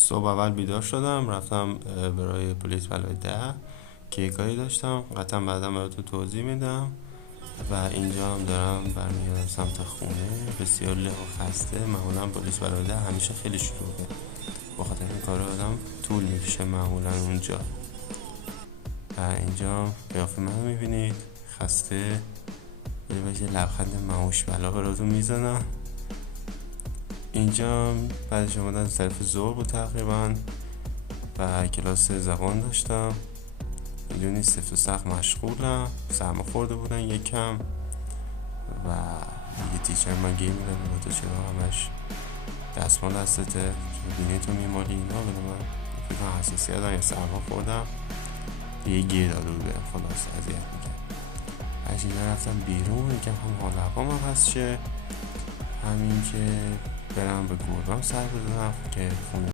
صبح اول بیدار شدم، رفتم برای پلیس بلای 10 که یه کاری داشتم، قطعا بعدم براتون توضیح میدم. و اینجا هم دارم برمیگردم سمت خونه، بسیار له و خسته. معمولا پلیس بلای 10 همیشه خیلی شلوغه، بخاطر این کار آدم طول میکشه معمولا اونجا. و اینجا قیافه منو میبینید خسته، یه لبخند مهوش بلا براتون میزنم. اینجا بعدش اومدن طرف ظهر بود تقریبا و کلاس زبان داشتم. میدونی سفت و سخت مشغولم، سرما خورده بودن یکم و یه تیچر من گیر میدن با تو چرا همش دستمال دستته بینی تو میمالی اینا. بده من فکرم حساسیت هم یا سرما خوردم یه گیر داده بود برم، خلاص اذیت میکرد. از اینجا رفتم بیرون، یکم هم حال هوام هم هست، چه همین که برم به گربم سر بزنم که خونه